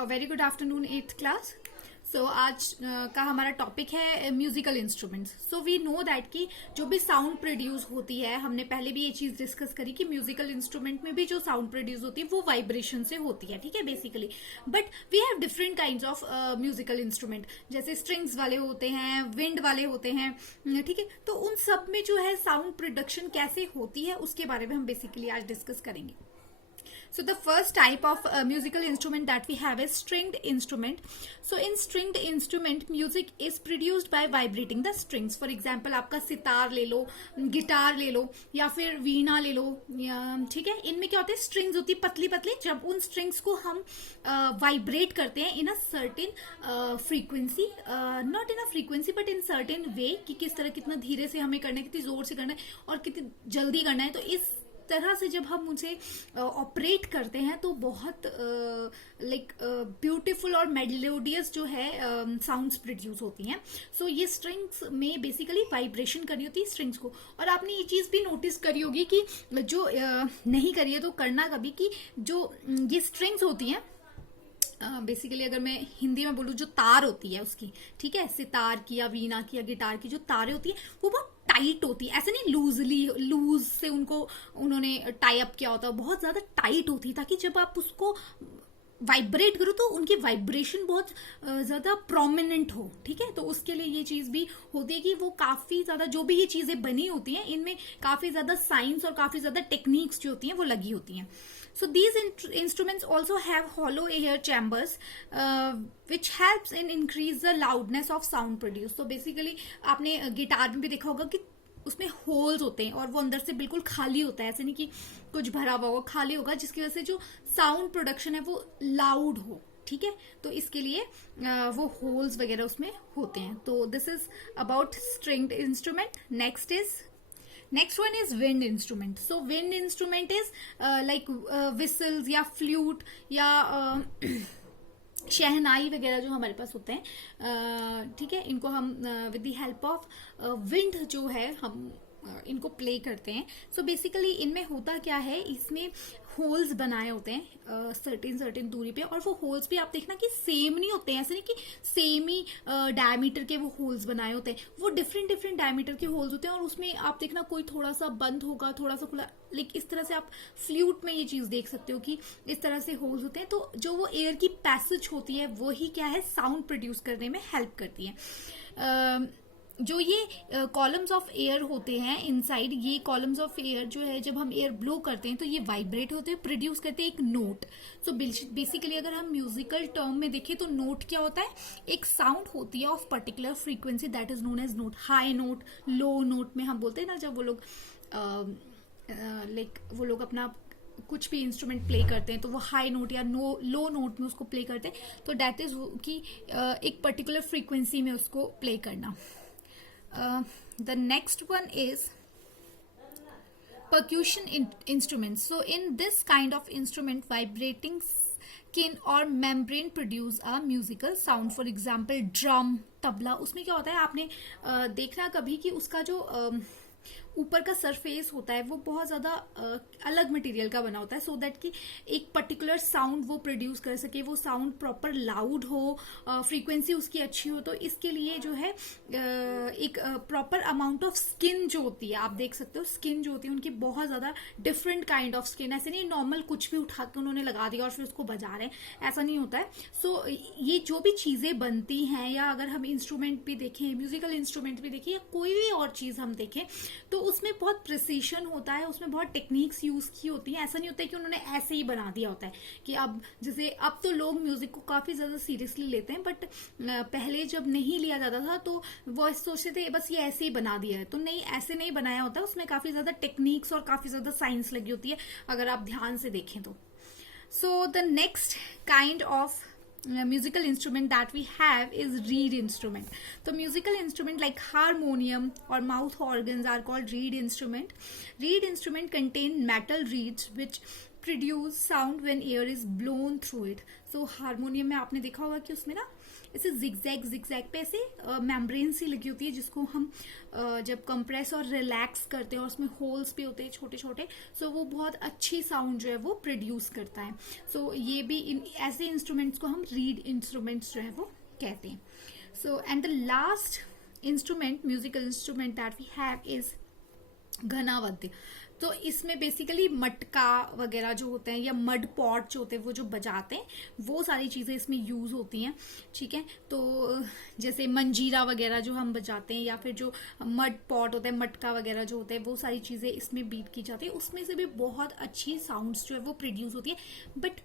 Very good afternoon eighth class. So आज का हमारा टॉपिक है musical instruments. So we know that कि जो भी साउंड प्रोड्यूस होती है, हमने पहले भी ये चीज डिस्कस करी कि म्यूजिकल इंस्ट्रूमेंट में भी जो साउंड प्रोड्यूस होती है वो वाइब्रेशन से होती है, ठीक है basically. But we have different kinds of musical instrument, जैसे स्ट्रिंग्स वाले होते हैं, विंड वाले होते हैं, ठीक है। तो उन सब में जो है साउंड प्रोडक्शन कैसे होती है उसके बारे में हम बेसिकली आज डिस्कस करेंगे। So the first type of musical instrument that we have is stringed instrument. So in stringed instrument, music is produced by vibrating the strings. For example, आपका सितार ले लो, गिटार ले लो, या फिर वीणा ले लो, ठीक है। इनमें क्या होता है, स्ट्रिंग्स होती है पतली पतली। जब उन स्ट्रिंग्स को हम वाइब्रेट करते हैं in a certain frequency, not in a frequency but in certain way, कि किस तरह, कितना धीरे से हमें करना है, कितनी जोर से करना है और कितनी जल्दी करना है। तो इस तरह से जब हम उसे ऑपरेट करते हैं तो बहुत लाइक ब्यूटीफुल और मेलोडियस जो है साउंड्स प्रोड्यूस होती हैं। सो ये स्ट्रिंग्स में बेसिकली वाइब्रेशन करनी होती है स्ट्रिंग्स को। और आपने ये चीज भी नोटिस करी होगी कि जो नहीं करी है तो करना कभी, कि जो ये स्ट्रिंग्स होती हैं बेसिकली अगर मैं हिंदी में बोलूँ, जो तार होती है उसकी, ठीक है, सितार की या वीणा की या गिटार की जो तारें होती है वो बहुत टाइट होती है। ऐसे नहीं लूज से उनको उन्होंने टाई अप किया होता है, बहुत ज्यादा टाइट होती है, ताकि जब आप उसको वाइब्रेट करो तो उनकी वाइब्रेशन बहुत ज्यादा प्रोमिनेंट हो, ठीक है। तो उसके लिए ये चीज भी होती है कि वो काफी ज्यादा, जो भी ये चीजें बनी होती हैं इनमें काफी ज्यादा साइंस और काफी ज्यादा टेक्निक्स जो होती हैं वो लगी होती हैं। So these instruments also have hollow air chambers, which helps in increase the loudness of sound produced. So basically आपने गिटार में भी देखा होगा कि उसमें होल्स होते हैं और वो अंदर से बिल्कुल खाली होता है, ऐसे नहीं कि कुछ भरा हुआ होगा, खाली होगा, जिसकी वजह से जो साउंड प्रोडक्शन है वो लाउड हो, ठीक है। तो इसके लिए वो होल्स वगैरह उसमें होते हैं। तो this is about stringed instrument. Next one is wind instrument. So wind instrument is like whistles या flute या शहनाई वगैरह जो हमारे पास होते हैं, ठीक है। इनको हम with the help of wind जो है हम इनको प्ले करते हैं। सो बेसिकली इनमें होता क्या है, इसमें होल्स बनाए होते हैं सर्टेन दूरी पे, और वो होल्स भी आप देखना कि सेम नहीं होते हैं, ऐसे नहीं कि सेम ही डायमीटर के वो होल्स बनाए होते हैं, वो डिफरेंट डायमीटर के होल्स होते हैं। और उसमें आप देखना कोई थोड़ा सा बंद होगा, थोड़ा सा खुला, लाइक इस तरह से आप फ्लूट में ये चीज देख सकते हो कि इस तरह से होल्स होते हैं। तो जो वो एयर की पैसेज होती है वही क्या है, साउंड प्रोड्यूस करने में हेल्प करती है। जो ये कॉलम्स ऑफ एयर होते हैं इनसाइड, ये कॉलम्स ऑफ एयर जो है जब हम एयर ब्लो करते हैं तो ये वाइब्रेट होते हैं, प्रोड्यूस करते हैं एक नोट। सो बेसिकली अगर हम म्यूजिकल टर्म में देखें तो नोट क्या होता है, एक साउंड होती है of particular frequency, that is known as note. High note, low note में हम बोलते हैं ना, जब वो लोग वो लोग अपना कुछ भी इंस्ट्रूमेंट प्ले करते हैं तो वो हाई नोट या लो नोट में उसको प्ले करते हैं। तो दैट इज कि एक पर्टिकुलर फ्रीक्वेंसी में उसको प्ले करना। The next one is percussion instruments. So in this kind of instrument, vibrating skin or membrane produce a musical sound. For example, drum, tabla, उसमें क्या होता है, आपने देखना कभी कि उसका जो ऊपर का सरफेस होता है वो बहुत ज्यादा अलग मटेरियल का बना होता है, सो दैट कि एक पर्टिकुलर साउंड वो प्रोड्यूस कर सके, वो साउंड प्रॉपर लाउड हो, फ्रीक्वेंसी उसकी अच्छी हो। तो इसके लिए जो है एक प्रॉपर अमाउंट ऑफ स्किन जो होती है, आप देख सकते हो स्किन जो होती है उनकी बहुत ज्यादा डिफरेंट काइंड ऑफ स्किन, ऐसे नहीं नॉर्मल कुछ भी उठा के उन्होंने लगा दिया और फिर उसको बजा रहे हैं, ऐसा नहीं होता है। सो ये जो भी चीजें बनती हैं, या अगर हम इंस्ट्रूमेंट भी देखें, म्यूजिकल इंस्ट्रूमेंट भी देखें, या कोई भी और चीज हम देखें, तो उसमें बहुत प्रिसीशन होता है, उसमें बहुत टेक्निक्स यूज की होती है। ऐसा नहीं होता है कि उन्होंने ऐसे ही बना दिया होता है कि अब जैसे अब तो लोग म्यूजिक को काफी ज्यादा सीरियसली लेते हैं, बट पहले जब नहीं लिया जाता था तो वो सोचते थे बस ये ऐसे ही बना दिया है। तो नहीं, ऐसे नहीं बनाया होता, उसमें काफी ज्यादा टेक्निक्स और काफी ज्यादा साइंस लगी होती है अगर आप ध्यान से देखें तो। So the next kind of musical instrument that we have is reed instrument. So musical instrument like harmonium or mouth organs are called reed instrument. Reed instrument contain metal reeds which produce sound when air is blown through it. So harmonium में आपने देखा होगा कि उसमें ना ऐसे zigzag पे ऐसे मेम्ब्रेन सी लगी होती है, जिसको हम जब कंप्रेस और रिलैक्स करते हैं और उसमें होल्स भी होते हैं छोटे छोटे, सो वो बहुत अच्छी साउंड जो है वो प्रोड्यूस करता है. सो ये भी ऐसे इंस्ट्रूमेंट्स को हम रीड इंस्ट्रूमेंट्स जो है वो कहते हैं. So and the last instrument, musical instrument that we have is घनावाद्य. तो इसमें बेसिकली मटका वगैरह जो होते हैं या मड पॉट जो होते हैं वो जो बजाते हैं, वो सारी चीजें इसमें यूज होती हैं. ठीक है, तो जैसे मंजीरा वगैरह जो हम बजाते हैं, या फिर जो मड पॉट होता है, मटका वगैरह जो होते हैं, वो सारी चीजें इसमें बीट की जाती है. उसमें से भी बहुत अच्छी साउंड्स जो है वो प्रोड्यूस होती है. बट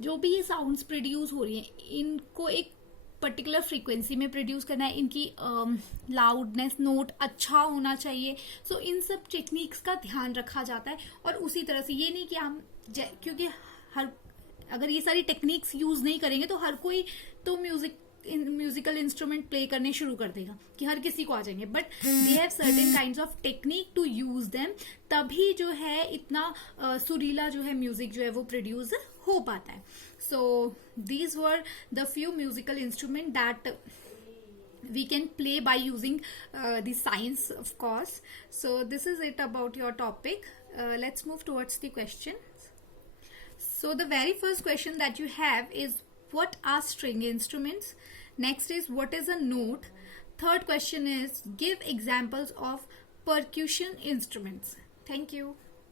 जो भी ये साउंड्स प्रोड्यूस हो रही है, इनको एक पर्टिकुलर फ्रीक्वेंसी में प्रोड्यूस करना है, इनकी लाउडनेस, नोट अच्छा होना चाहिए. सो इन सब टेक्निक्स का ध्यान रखा जाता है. और उसी तरह से ये नहीं कि हम क्योंकि अगर ये सारी टेक्निक्स यूज नहीं करेंगे तो हर कोई तो म्यूजिकल इंस्ट्रूमेंट प्ले करने शुरू कर देगा, कि हर किसी को आ जाएंगे. But they have certain kinds of technique to use them, तभी जो है इतना सुरीला जो है म्यूजिक जो है वो प्रोड्यूस हो पाता है. So these were the few musical instruments that we can play by using the science, of course. So this is it about your topic. Let's move towards the questions. So the very first question that you have is, what are string instruments? Next is, what is a note? Third question is, give examples of percussion instruments. Thank you.